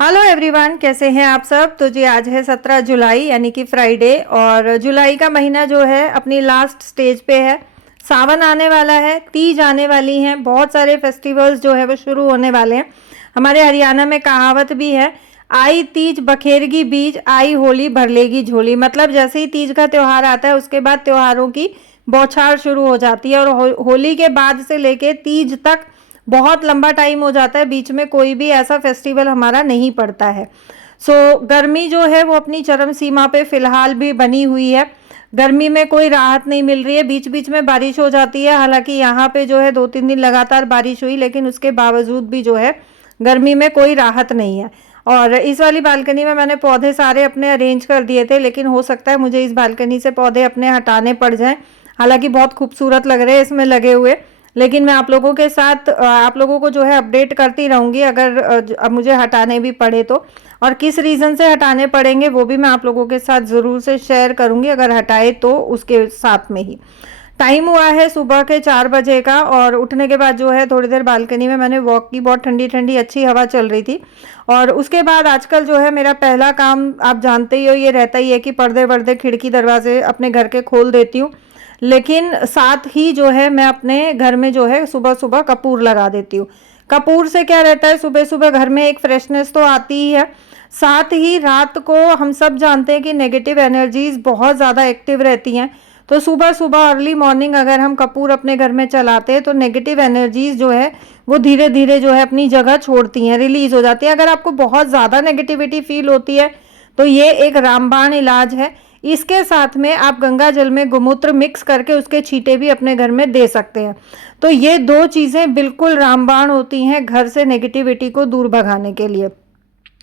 Hello everyone, कैसे हैं आप सब। तो जी आज है 17 जुलाई यानी कि फ्राइडे, और जुलाई का महीना जो है अपनी लास्ट स्टेज पे है। सावन आने वाला है, तीज आने वाली हैं, बहुत सारे फेस्टिवल्स जो है वो शुरू होने वाले हैं। हमारे हरियाणा में कहावत भी है, आई तीज बखेरगी बीज, आई होली भर लेगी झोली। मतलब जैसे ही तीज का त्यौहार आता है उसके बाद त्योहारों की बौछार शुरू हो जाती है, और होली के बाद से लेके तीज तक बहुत लंबा टाइम हो जाता है, बीच में कोई भी ऐसा फेस्टिवल हमारा नहीं पड़ता है। गर्मी जो है वो अपनी चरम सीमा पे फिलहाल भी बनी हुई है। गर्मी में कोई राहत नहीं मिल रही है, बीच बीच में बारिश हो जाती है। हालांकि यहाँ पे जो है 2-3 दिन लगातार बारिश हुई, लेकिन उसके बावजूद भी जो है गर्मी में कोई राहत नहीं है। और इस वाली बालकनी में मैंने पौधे सारे अपने अरेंज कर दिए थे, लेकिन हो सकता है मुझे इस बालकनी से पौधे अपने हटाने पड़ जाएं। हालांकि बहुत खूबसूरत लग रहे हैं इसमें लगे हुए, लेकिन मैं आप लोगों के साथ आप लोगों को जो है अपडेट करती रहूँगी अगर अब मुझे हटाने भी पड़े तो। और किस रीज़न से हटाने पड़ेंगे वो भी मैं आप लोगों के साथ ज़रूर से शेयर करूँगी, अगर हटाए तो उसके साथ में ही। टाइम हुआ है सुबह के 4 बजे का, और उठने के बाद जो है थोड़ी देर बालकनी में मैंने वॉक की। बहुत ठंडी ठंडी अच्छी हवा चल रही थी। और उसके बाद आजकल जो है मेरा पहला काम आप जानते ही हो, ये रहता ही है कि पर्दे वर्दे खिड़की दरवाजे अपने घर के खोल देती हूँ। लेकिन साथ ही जो है मैं अपने घर में जो है सुबह सुबह कपूर लगा देती हूँ। कपूर से क्या रहता है, सुबह सुबह घर में एक फ्रेशनेस तो आती ही है। साथ ही रात को हम सब जानते हैं कि नेगेटिव एनर्जीज बहुत ज़्यादा एक्टिव रहती हैं। तो सुबह सुबह अर्ली मॉर्निंग अगर हम कपूर अपने घर में चलाते हैं तो नेगेटिव एनर्जीज जो है वो धीरे धीरे जो है अपनी जगह छोड़ती हैं, रिलीज हो जाती है। अगर आपको बहुत ज़्यादा नेगेटिविटी फील होती है तो ये एक रामबाण इलाज है। इसके साथ में आप गंगा जल में गोमूत्र मिक्स करके उसके छींटे भी अपने घर में दे सकते हैं। तो ये दो चीज़ें बिल्कुल रामबाण होती हैं घर से नेगेटिविटी को दूर भगाने के लिए।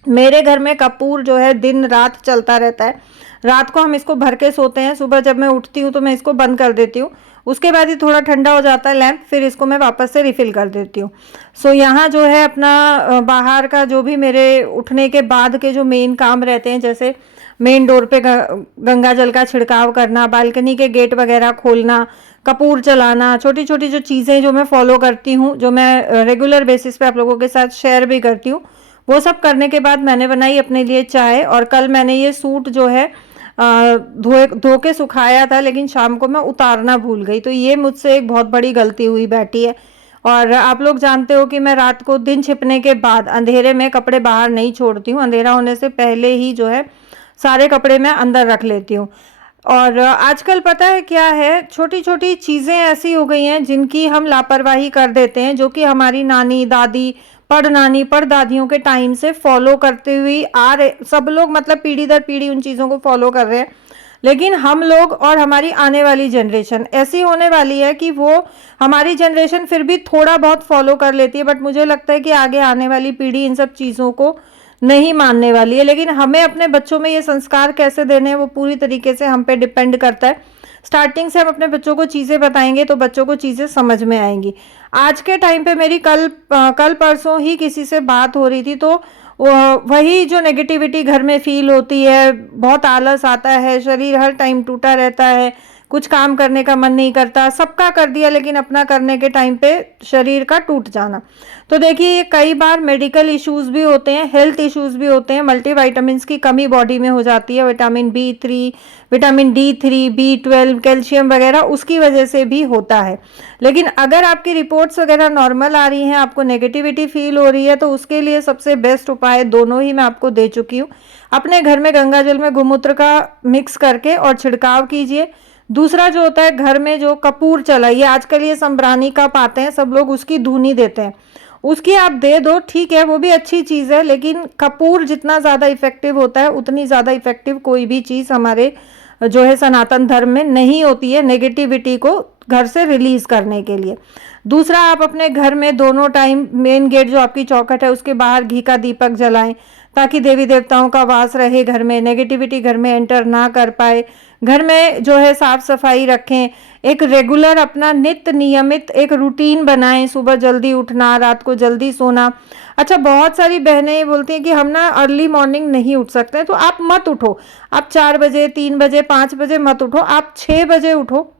मेरे घर में कपूर जो है दिन रात चलता रहता है। रात को हम इसको भर के सोते हैं, सुबह जब मैं उठती हूँ तो मैं इसको बंद कर देती हूँ। उसके बाद ही थोड़ा ठंडा हो जाता है लैंप, फिर इसको मैं वापस से रिफ़िल कर देती हूँ। यहाँ जो है अपना बाहर का जो भी मेरे उठने के बाद के जो मेन काम रहते हैं, जैसे मेन डोर पे गंगा जल का छिड़काव करना, बालकनी के गेट वगैरह खोलना, कपूर चलाना, छोटी छोटी जो चीज़ें जो मैं फॉलो करती हूँ, जो मैं रेगुलर बेसिस पे आप लोगों के साथ शेयर भी करती हूँ, वो सब करने के बाद मैंने बनाई अपने लिए चाय। और कल मैंने ये सूट जो है धो के सुखाया था, लेकिन शाम को मैं उतारना भूल गई। तो ये मुझसे एक बहुत बड़ी गलती हुई बैठी है। और आप लोग जानते हो कि मैं रात को दिन छिपने के बाद अंधेरे में कपड़े बाहर नहीं छोड़ती हूँ, अंधेरा होने से पहले ही जो है सारे कपड़े मैं अंदर रख लेती हूँ। और आजकल पता है क्या है, छोटी छोटी चीज़ें ऐसी हो गई हैं जिनकी हम लापरवाही कर देते हैं, जो कि हमारी नानी दादी नानी दादियों के टाइम से फॉलो करते हुए आ रहे सब लोग, मतलब पीढ़ी दर पीढ़ी उन चीज़ों को फॉलो कर रहे हैं। लेकिन हम लोग और हमारी आने वाली जनरेशन ऐसी होने वाली है कि वो हमारी जनरेशन फिर भी थोड़ा बहुत फॉलो कर लेती है, बट मुझे लगता है कि आगे आने वाली पीढ़ी इन सब चीज़ों को नहीं मानने वाली है। लेकिन हमें अपने बच्चों में ये संस्कार कैसे देने हैं वो पूरी तरीके से हम पे डिपेंड करता है। स्टार्टिंग से हम अपने बच्चों को चीज़ें बताएंगे तो बच्चों को चीज़ें समझ में आएंगी। आज के टाइम पे मेरी कल परसों ही किसी से बात हो रही थी, तो वही जो नेगेटिविटी घर में फील होती है, बहुत आलस आता है, शरीर हर टाइम टूटा रहता है, कुछ काम करने का मन नहीं करता, सबका कर दिया लेकिन अपना करने के टाइम पे शरीर का टूट जाना। तो देखिए कई बार मेडिकल इश्यूज भी होते हैं, हेल्थ इश्यूज भी होते हैं, मल्टीविटामिन्स की कमी बॉडी में हो जाती है, vitamin B3, vitamin D3, B12, calcium वगैरह उसकी वजह से भी होता है। लेकिन अगर आपकी रिपोर्ट्स वगैरह नॉर्मल आ रही हैं, आपको नेगेटिविटी फील हो रही है, तो उसके लिए सबसे बेस्ट उपाय दोनों ही मैं आपको दे चुकी हूँ। अपने घर में गंगा जल में गोमूत्र का मिक्स करके और छिड़काव कीजिए। दूसरा जो होता है, घर में जो कपूर चलाइए, आजकल ये संब्रानी कप आते हैं, सब लोग उसकी धूनी देते हैं, उसकी आप दे दो, ठीक है, वो भी अच्छी चीज़ है। लेकिन कपूर जितना ज़्यादा इफेक्टिव होता है उतनी ज़्यादा इफेक्टिव कोई भी चीज़ हमारे जो है सनातन धर्म में नहीं होती है नेगेटिविटी को घर से रिलीज करने के लिए। दूसरा, आप अपने घर में दोनों टाइम मेन गेट जो आपकी चौखट है उसके बाहर घी का दीपक जलाएं, ताकि देवी देवताओं का वास रहे घर में, नेगेटिविटी घर में एंटर ना कर पाए। घर में जो है साफ सफाई रखें, एक रेगुलर अपना नित्य नियमित एक रूटीन बनाएं, सुबह जल्दी उठना, रात को जल्दी सोना। अच्छा, बहुत सारी बहनें बोलती हैं कि हम ना अर्ली मॉर्निंग नहीं उठ सकते, तो आप मत उठो। आप 4 बजे, 3 बजे, 5 बजे मत उठो, आप 6 बजे उठो।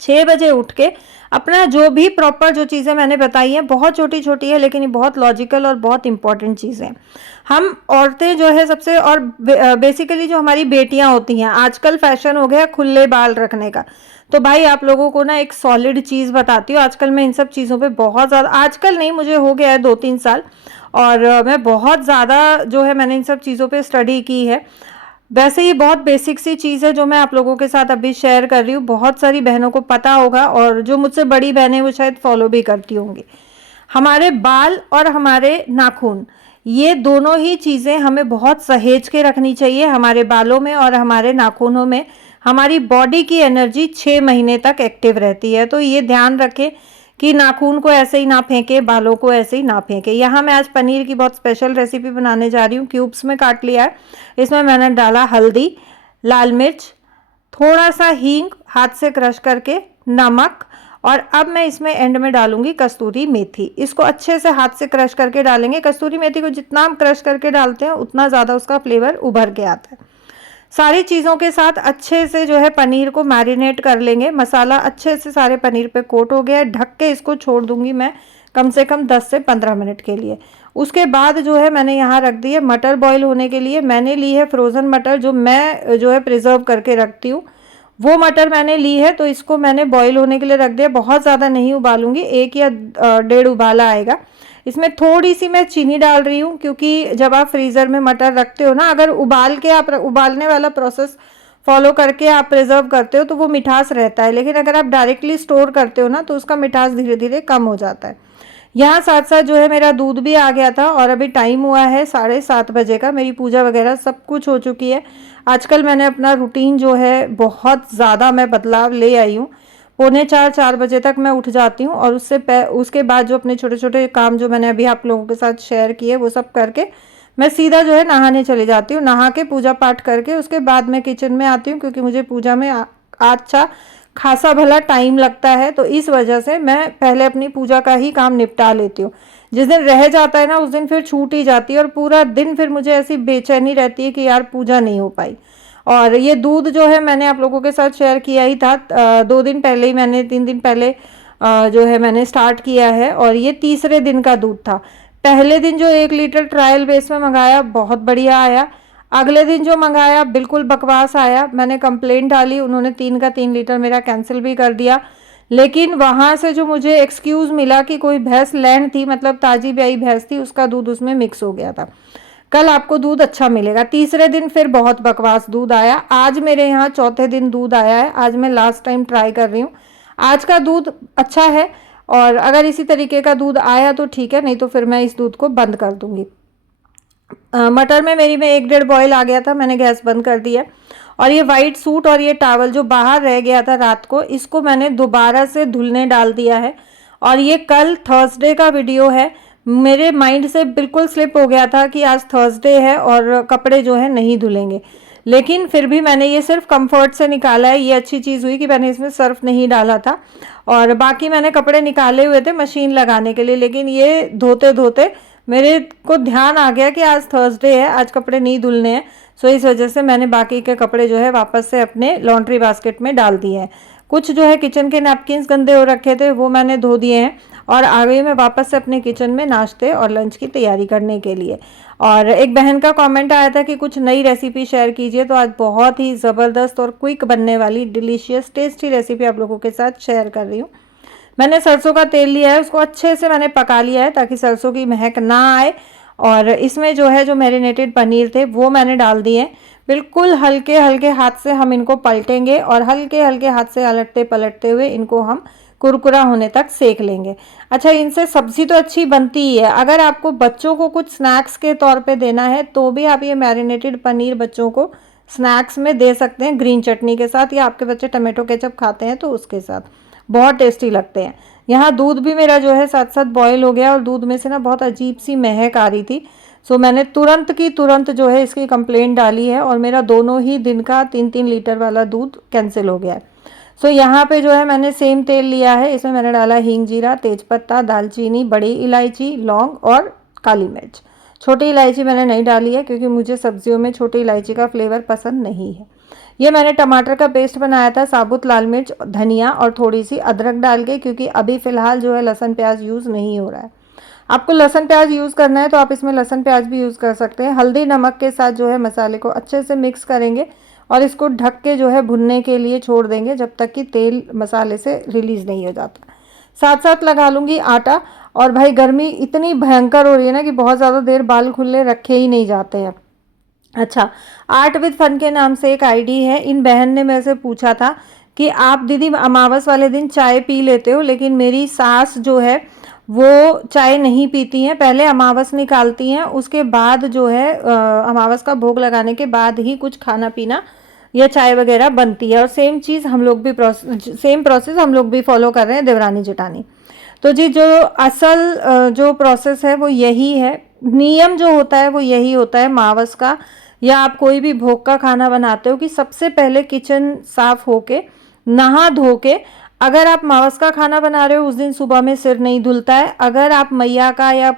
6 बजे उठ के अपना जो भी प्रॉपर जो चीज़ें मैंने बताई हैं, बहुत छोटी छोटी है लेकिन ये बहुत लॉजिकल और बहुत इंपॉर्टेंट चीज़ें। हम औरतें जो है सबसे, और बेसिकली जो हमारी बेटियां होती हैं, आजकल फैशन हो गया खुले बाल रखने का, तो भाई आप लोगों को ना एक सॉलिड चीज़ बताती हूँ। आजकल मैं इन सब चीज़ों पे बहुत ज़्यादा, आजकल नहीं, मुझे हो गया है 2-3 साल, और मैं बहुत ज़्यादा जो है मैंने इन सब चीज़ों पे स्टडी की है। वैसे ये बहुत बेसिक सी चीज़ है जो मैं आप लोगों के साथ अभी शेयर कर रही हूँ, बहुत सारी बहनों को पता होगा और जो मुझसे बड़ी बहनें वो शायद फॉलो भी करती होंगी। हमारे बाल और हमारे नाखून, ये दोनों ही चीज़ें हमें बहुत सहेज के रखनी चाहिए। हमारे बालों में और हमारे नाखूनों में हमारी बॉडी की एनर्जी 6 महीने तक एक्टिव रहती है, तो ये ध्यान रखें कि नाखून को ऐसे ही ना फेंके, बालों को ऐसे ही ना फेंके। यहाँ मैं आज पनीर की बहुत स्पेशल रेसिपी बनाने जा रही हूँ। क्यूब्स में काट लिया है, इसमें मैंने डाला हल्दी, लाल मिर्च, थोड़ा सा हींग हाथ से क्रश करके, नमक, और अब मैं इसमें एंड में डालूंगी कस्तूरी मेथी। इसको अच्छे से हाथ से क्रश करके डालेंगे। कस्तूरी मेथी को जितना हम क्रश करके डालते हैं उतना ज़्यादा उसका फ्लेवर उभर के आता है। सारी चीज़ों के साथ अच्छे से जो है पनीर को मैरिनेट कर लेंगे। मसाला अच्छे से सारे पनीर पे कोट हो गया है। ढक के इसको छोड़ दूंगी मैं कम से कम 10 से 15 मिनट के लिए। उसके बाद जो है मैंने यहाँ रख दी है मटर बॉईल होने के लिए। मैंने ली है फ्रोज़न मटर, जो मैं जो है प्रिजर्व करके रखती हूँ, वो मटर मैंने ली है। तो इसको मैंने बॉईल होने के लिए रख दिया। बहुत ज़्यादा नहीं उबालूंगी, 1 या 1.5 उबाला आएगा। इसमें थोड़ी सी मैं चीनी डाल रही हूँ, क्योंकि जब आप फ्रीज़र में मटर रखते हो ना, अगर उबाल के आप उबालने वाला प्रोसेस फॉलो करके आप प्रिजर्व करते हो तो वो मिठास रहता है, लेकिन अगर आप डायरेक्टली स्टोर करते हो ना तो उसका मिठास धीरे धीरे कम हो जाता है। यहाँ साथ साथ जो है मेरा दूध भी आ गया था, और अभी टाइम हुआ है 7:30 बजे का। मेरी पूजा वगैरह सब कुछ हो चुकी है। आजकल मैंने अपना रूटीन जो है बहुत ज़्यादा मैं बदलाव ले आई हूँ। 3:45-4 बजे तक मैं उठ जाती हूँ, और उसके बाद जो अपने छोटे छोटे काम जो मैंने अभी आप लोगों के साथ शेयर किए वो सब करके मैं सीधा जो है नहाने चली जाती हूँ। नहा के पूजा पाठ करके उसके बाद मैं किचन में आती हूँ, क्योंकि मुझे पूजा में अच्छा खासा भला टाइम लगता है, तो इस वजह से मैं पहले अपनी पूजा का ही काम निपटा लेती हूँ। जिस दिन रह जाता है ना उस दिन फिर छूट ही जाती है, और पूरा दिन फिर मुझे ऐसी बेचैनी रहती है कि यार पूजा नहीं हो पाई। और ये दूध जो है मैंने आप लोगों के साथ शेयर किया ही था, 2 दिन पहले ही मैंने, 3 दिन पहले जो है मैंने स्टार्ट किया है, और ये तीसरे दिन का दूध था। पहले दिन जो 1 लीटर ट्रायल बेस में मंगाया बहुत बढ़िया आया। अगले दिन जो मंगाया बिल्कुल बकवास आया। मैंने कंप्लेंट डाली, उन्होंने 3 का 3 लीटर मेरा कैंसिल भी कर दिया। लेकिन वहाँ से जो मुझे एक्सक्यूज़ मिला कि कोई भैंस लैंड थी, मतलब ताजी ब्याई भैंस थी, उसका दूध उसमें मिक्स हो गया था। कल आपको दूध अच्छा मिलेगा। तीसरे दिन फिर बहुत बकवास दूध आया। आज मेरे यहाँ चौथे दिन दूध आया है। आज मैं लास्ट टाइम ट्राई कर रही हूँ। आज का दूध अच्छा है, और अगर इसी तरीके का दूध आया तो ठीक है, नहीं तो फिर मैं इस दूध को बंद कर दूंगी। मटर में मेरी में 1-1.5 बॉयल आ गया था, मैंने गैस बंद कर दिया। और ये वाइट सूट और ये टावल जो बाहर रह गया था रात को, इसको मैंने दोबारा से धुलने डाल दिया है। और ये कल थर्सडे का वीडियो है। मेरे माइंड से बिल्कुल स्लिप हो गया था कि आज थर्सडे है और कपड़े जो है नहीं धुलेंगे, लेकिन फिर भी मैंने ये सिर्फ कंफर्ट से निकाला है। ये अच्छी चीज़ हुई कि मैंने इसमें सर्फ नहीं डाला था, और बाकी मैंने कपड़े निकाले हुए थे मशीन लगाने के लिए, लेकिन ये धोते धोते मेरे को ध्यान आ गया कि आज थर्सडे है, आज कपड़े नहीं धुलने हैं। सो इस वजह से मैंने बाकी के कपड़े जो है वापस से अपने लॉन्ड्री बास्केट में डाल दिए हैं। कुछ जो है किचन के नैपकिन्स गंदे हो रखे थे वो मैंने धो दिए हैं, और आ गई मैं वापस से अपने किचन में नाश्ते और लंच की तैयारी करने के लिए। और एक बहन का कमेंट आया था कि कुछ नई रेसिपी शेयर कीजिए, तो आज बहुत ही ज़बरदस्त और क्विक बनने वाली डिलीशियस टेस्टी रेसिपी आप लोगों के साथ शेयर कर रही हूँ। मैंने सरसों का तेल लिया है, उसको अच्छे से मैंने पका लिया है ताकि सरसों की महक ना आए। और इसमें जो है जो मैरिनेटेड पनीर थे वो मैंने डाल दिए। बिल्कुल हल्के हल्के हाथ से हम इनको पलटेंगे, और हल्के हल्के हाथ से अलटते पलटते हुए इनको हम कुरकुरा होने तक सेक लेंगे। अच्छा, इनसे सब्जी तो अच्छी बनती ही है। अगर आपको बच्चों को कुछ स्नैक्स के तौर पे देना है तो भी आप ये मैरिनेटेड पनीर बच्चों को स्नैक्स में दे सकते हैं, ग्रीन चटनी के साथ, या आपके बच्चे टमाटो केचप खाते हैं तो उसके साथ बहुत टेस्टी लगते हैं। यहाँ दूध भी मेरा जो है साथ साथ बॉयल हो गया, और दूध में से ना बहुत अजीब सी महक आ रही थी। सो मैंने तुरंत की तुरंत जो है इसकी कंप्लेंट डाली है, और मेरा दोनों ही दिन का 3-3 लीटर वाला दूध कैंसिल हो गया है। सो यहाँ पे जो है मैंने सेम तेल लिया है, इसमें मैंने डाला हींग, जीरा, तेजपत्ता, दालचीनी, बड़ी इलायची, लौंग और काली मिर्च। छोटी इलायची मैंने नहीं डाली है क्योंकि मुझे सब्जियों में छोटी इलायची का फ्लेवर पसंद नहीं है। ये मैंने टमाटर का पेस्ट बनाया था, साबुत लाल मिर्च, धनिया और थोड़ी सी अदरक डाल के, क्योंकि अभी फ़िलहाल जो है लहसुन प्याज यूज़ नहीं हो रहा है। आपको लहसुन प्याज यूज़ करना है तो आप इसमें लहसुन प्याज भी यूज़ कर सकते हैं। हल्दी नमक के साथ जो है मसाले को अच्छे से मिक्स करेंगे और इसको ढक के जो है भुनने के लिए छोड़ देंगे जब तक कि तेल मसाले से रिलीज़ नहीं हो जाता। साथ साथ लगा लूँगी आटा। और भाई गर्मी इतनी भयंकर हो रही है ना कि बहुत ज़्यादा देर बाल खुले रखे ही नहीं जाते हैं। अच्छा, आर्ट विद फन के नाम से एक आईडी है। इन बहन ने मेरे से पूछा था कि आप दीदी अमावस वाले दिन चाय पी लेते हो, लेकिन मेरी सास जो है वो चाय नहीं पीती हैं। पहले अमावस निकालती हैं, उसके बाद जो है अमावस का भोग लगाने के बाद ही कुछ खाना पीना या चाय वगैरह बनती है। और सेम चीज़ हम लोग भी सेम प्रोसेस हम लोग भी फॉलो कर रहे हैं, देवरानी जेठानी। तो जी जो असल जो प्रोसेस है वो यही है, नियम जो होता है वो यही होता है अमावस का, या आप कोई भी भोग का खाना बनाते हो, कि सबसे पहले किचन साफ होके नहा धो के, अगर आप अमावस का खाना बना रहे हो उस दिन सुबह में सिर नहीं धुलता है। अगर आप मैया का या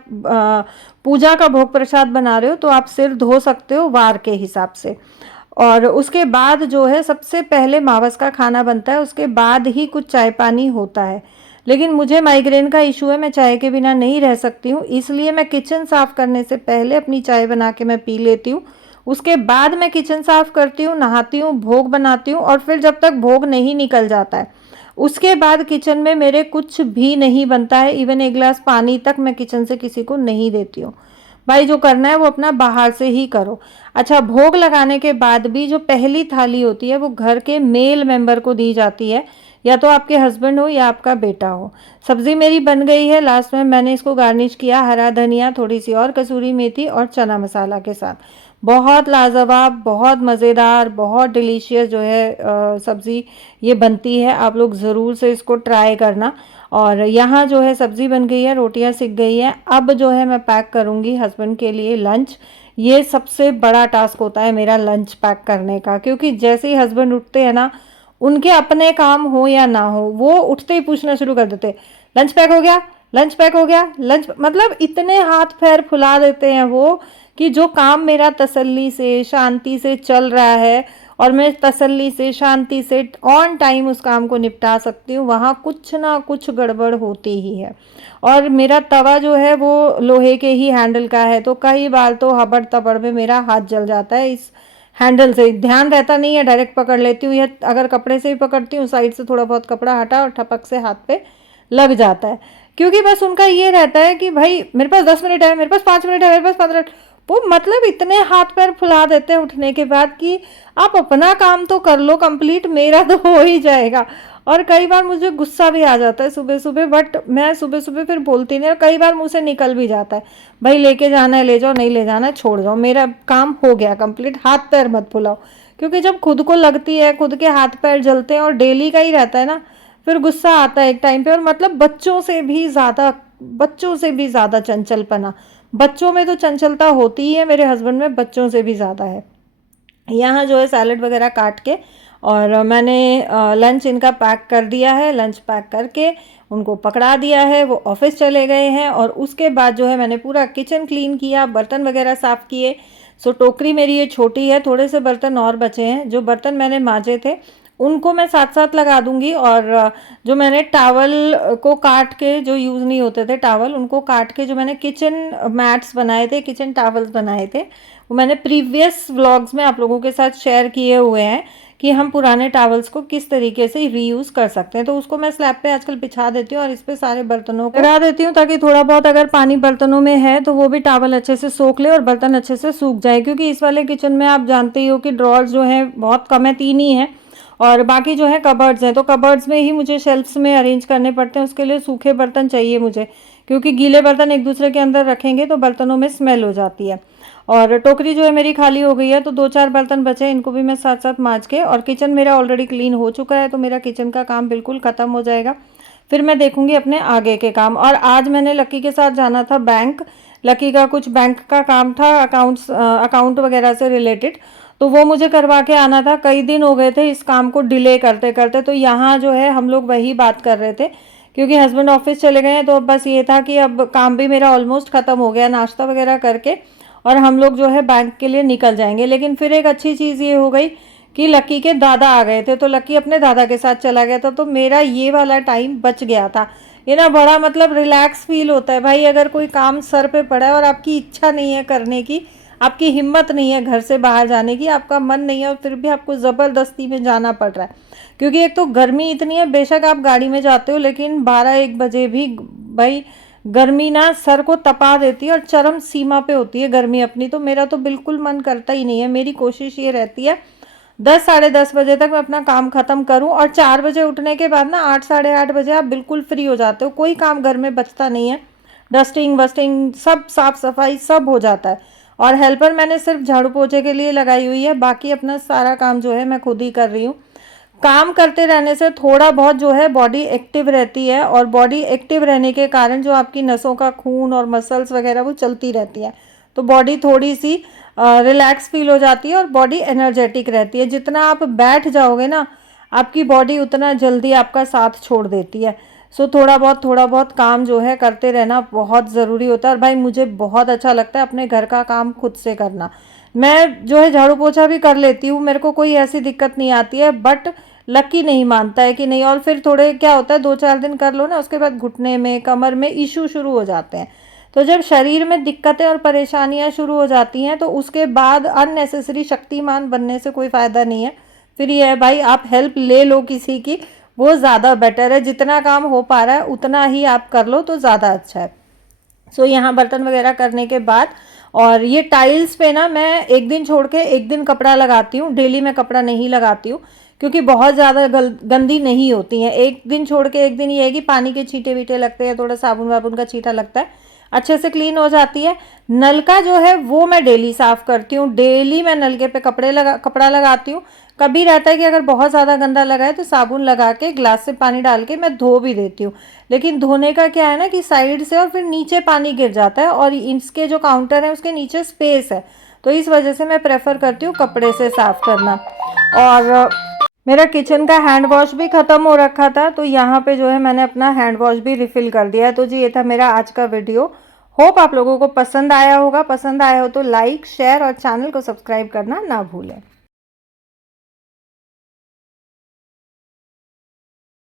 पूजा का भोग प्रसाद बना रहे हो तो आप सिर धो सकते हो वार के हिसाब से। और उसके बाद जो है सबसे पहले अमावस का खाना बनता है, उसके बाद ही कुछ चाय पानी होता है। लेकिन मुझे माइग्रेन का इशू है, मैं चाय के बिना नहीं रह सकती हूँ, इसलिए मैं किचन साफ़ करने से पहले अपनी चाय बना के मैं पी लेती हूँ। उसके बाद मैं किचन साफ़ करती हूँ, नहाती हूँ, भोग बनाती हूँ, और फिर जब तक भोग नहीं निकल जाता है उसके बाद किचन में मेरे कुछ भी नहीं बनता है। इवन एक गिलास पानी तक मैं किचन से किसी को नहीं देती हूँ। भाई जो करना है वो अपना बाहर से ही करो। अच्छा, भोग लगाने के बाद भी जो पहली थाली होती है वो घर के मेल मेंबर को दी जाती है, या तो आपके हस्बैंड हो या आपका बेटा हो। सब्जी मेरी बन गई है, लास्ट में मैंने इसको गार्निश किया हरा धनिया, थोड़ी सी और कसूरी मेथी और चना मसाला के साथ। बहुत लाजवाब, बहुत मज़ेदार, बहुत डिलीशियस जो है सब्ज़ी ये बनती है। आप लोग ज़रूर से इसको ट्राई करना। और यहाँ जो है सब्ज़ी बन गई है, रोटियाँ सिक गई हैं। अब जो है मैं पैक करूँगी हस्बैंड के लिए लंच। ये सबसे बड़ा टास्क होता है मेरा लंच पैक करने का, क्योंकि जैसे ही हस्बैंड उठते हैं ना, उनके अपने काम हो या ना हो, वो उठते ही पूछना शुरू कर देते, लंच पैक हो गया, लंच पैक हो गया, लंच, मतलब इतने हाथ पैर फुला देते हैं वो कि जो काम मेरा तसल्ली से शांति से चल रहा है और मैं तसल्ली से शांति से ऑन टाइम उस काम को निपटा सकती हूँ, वहाँ कुछ ना कुछ गड़बड़ होती ही है। और मेरा तवा जो है वो लोहे के ही हैंडल का है, तो कई बार तो हबड़ तबड़ में मेरा हाथ जल जाता है इस हैंडल से। ध्यान रहता नहीं है, डायरेक्ट पकड़ लेती हूँ, या अगर कपड़े से भी पकड़ती हूँ साइड से थोड़ा बहुत कपड़ा हटा और ठपक से हाथ पे लग जाता है। क्योंकि बस उनका ये रहता है कि भाई मेरे पास 10 मिनट है, मेरे पास 5 मिनट है, मेरे पास 15 मिनट। वो मतलब इतने हाथ पैर फुला देते हैं उठने के बाद कि आप अपना काम तो कर लो कंप्लीट, मेरा तो हो ही जाएगा। और कई बार मुझे गुस्सा भी आ जाता है सुबह सुबह, बट मैं सुबह सुबह फिर बोलती नहीं, और कई बार मुँह से निकल भी जाता है, भाई लेके जाना है ले जाओ, नहीं ले जाना है छोड़ जाओ, मेरा काम हो गया कंप्लीट, हाथ पैर मत फुलाओ। क्योंकि जब खुद को लगती है, खुद के हाथ पैर जलते हैं और डेली का ही रहता है ना, फिर गुस्सा आता है एक टाइम पे। और मतलब बच्चों से भी ज़्यादा चंचलपना, बच्चों में तो चंचलता होती ही है, मेरे हस्बैंड में बच्चों से भी ज़्यादा है। यहाँ जो है सैलड वगैरह काट के और मैंने लंच इनका पैक कर दिया है। लंच पैक करके उनको पकड़ा दिया है, वो ऑफिस चले गए हैं। और उसके बाद जो है मैंने पूरा किचन क्लीन किया, बर्तन वगैरह साफ़ किए। सो टोकरी मेरी ये छोटी है, थोड़े से बर्तन और बचे हैं। जो बर्तन मैंने मांजे थे उनको मैं साथ साथ लगा दूंगी। और जो मैंने टावल को काट के, जो यूज़ नहीं होते थे टावल, उनको काट के जो मैंने किचन मैट्स बनाए थे, किचन टावल्स बनाए थे, वो मैंने प्रीवियस व्लॉग्स में आप लोगों के साथ शेयर किए हुए हैं कि हम पुराने टावल्स को किस तरीके से रीयूज़ कर सकते हैं। तो उसको मैं स्लैब पे आजकल बिछा देती हूँ और इस पे सारे बर्तनों को लगा देती हूँ, ताकि थोड़ा बहुत अगर पानी बर्तनों में है तो वो भी टावल अच्छे से सोख ले और बर्तन अच्छे से सूख जाए। क्योंकि इस वाले किचन में आप जानते ही हो कि ड्रॉर्स जो हैं बहुत कम है, 3 ही हैं, और बाकी जो है कबर्ड्स हैं। तो कबर्ड्स में ही मुझे शेल्फ्स में अरेंज करने पड़ते हैं, उसके लिए सूखे बर्तन चाहिए मुझे, क्योंकि गीले बर्तन एक दूसरे के अंदर रखेंगे तो बर्तनों में स्मेल हो जाती है। और टोकरी जो है मेरी खाली हो गई है, तो 2-4 बर्तन बचे हैं, इनको भी मैं साथ साथ मांज के, और किचन मेरा ऑलरेडी क्लीन हो चुका है, तो मेरा किचन का काम बिल्कुल ख़त्म हो जाएगा। फिर मैं देखूंगी अपने आगे के काम। और आज मैंने लक्की के साथ जाना था बैंक, लक्की का कुछ बैंक का काम था, अकाउंट वगैरह से रिलेटेड, तो वो मुझे करवा के आना था। कई दिन हो गए थे इस काम को डिले करते करते। तो यहाँ जो है हम लोग वही बात कर रहे थे क्योंकि हस्बैंड ऑफिस चले गए हैं, तो अब बस ये था कि अब काम भी मेरा ऑलमोस्ट ख़त्म हो गया, नाश्ता वगैरह करके और हम लोग जो है बैंक के लिए निकल जाएंगे। लेकिन फिर एक अच्छी चीज़ ये हो गई कि लक्की के दादा आ गए थे, तो लक्की अपने दादा के साथ चला गया था, तो मेरा ये वाला टाइम बच गया था। ये ना बड़ा मतलब रिलैक्स फील होता है भाई, अगर कोई काम सर पे पड़ा है और आपकी इच्छा नहीं है करने की, आपकी हिम्मत नहीं है घर से बाहर जाने की, आपका मन नहीं है और फिर भी आपको ज़बरदस्ती में जाना पड़ रहा है। क्योंकि एक तो गर्मी इतनी है, बेशक आप गाड़ी में जाते हो लेकिन 12-1 बजे भी भाई गर्मी ना सर को तपा देती है और चरम सीमा पे होती है गर्मी अपनी। तो मेरा तो बिल्कुल मन करता ही नहीं है, मेरी कोशिश ये रहती है 10-10:30 बजे तक मैं अपना काम ख़त्म करूं, और 4 बजे उठने के बाद ना 8-8:30 बजे आप बिल्कुल फ्री हो जाते हो, कोई काम घर में बचता नहीं है, डस्टिंग वस्टिंग सब साफ़ सफाई सब हो जाता है। और हेल्पर मैंने सिर्फ झाड़ू पोछे के लिए लगाई हुई है, बाकी अपना सारा काम जो है मैं खुद ही कर रही हूँ। काम करते रहने से थोड़ा बहुत जो है बॉडी एक्टिव रहती है, और बॉडी एक्टिव रहने के कारण जो आपकी नसों का खून और मसल्स वगैरह वो चलती रहती है, तो बॉडी थोड़ी सी रिलैक्स फील हो जाती है और बॉडी एनर्जेटिक रहती है। जितना आप बैठ जाओगे ना, आपकी बॉडी उतना जल्दी आपका साथ छोड़ देती है। सो थोड़ा बहुत काम जो है करते रहना बहुत ज़रूरी होता है। और भाई मुझे बहुत अच्छा लगता है अपने घर का काम खुद से करना। मैं जो है झाड़ू पोछा भी कर लेती हूँ, मेरे को कोई ऐसी दिक्कत नहीं आती है, बट लकी नहीं मानता है कि नहीं, और फिर थोड़े क्या होता है 2-4 दिन कर लो ना, उसके बाद घुटने में कमर में इशू शुरू हो जाते हैं। तो जब शरीर में दिक्कतें और परेशानियां शुरू हो जाती हैं तो उसके बाद अननेसेसरी शक्तिमान बनने से कोई फ़ायदा नहीं है। फिर ये है भाई, आप हेल्प ले लो किसी की, वो ज़्यादा बेटर है। जितना काम हो पा रहा है उतना ही आप कर लो तो ज़्यादा अच्छा है। सो यहाँ बर्तन वगैरह करने के बाद, और ये टाइल्स पे ना मैं एक दिन छोड़ के एक दिन कपड़ा लगाती हूँ, डेली मैं कपड़ा नहीं लगाती हूँ क्योंकि बहुत ज़्यादा गंदी नहीं होती हैं। एक दिन छोड़ के एक दिन ये है कि पानी के छींटे वीटे लगते हैं, थोड़ा साबुन वाबुन का छींटा लगता है, अच्छे से क्लीन हो जाती है। नल का जो है वो मैं डेली साफ़ करती हूँ, डेली मैं नलके पे कपड़ा लगाती हूँ। कभी रहता है कि अगर बहुत ज़्यादा गंदा लगा है तो साबुन लगा के ग्लास से पानी डाल के मैं धो भी देती हूँ। लेकिन धोने का क्या है ना कि साइड से और फिर नीचे पानी गिर जाता है, और इसके जो काउंटर है उसके नीचे स्पेस है, तो इस वजह से मैं प्रेफर करती हूँ कपड़े से साफ़ करना। और मेरा किचन का हैंड वॉश भी ख़त्म हो रखा था, तो यहाँ पे जो है मैंने अपना हैंड वॉश भी रिफ़िल कर दिया है। तो जी ये था मेरा आज का वीडियो। होप आप लोगों को पसंद आया होगा। पसंद आया हो तो लाइक शेयर और चैनल को सब्सक्राइब करना ना भूलें।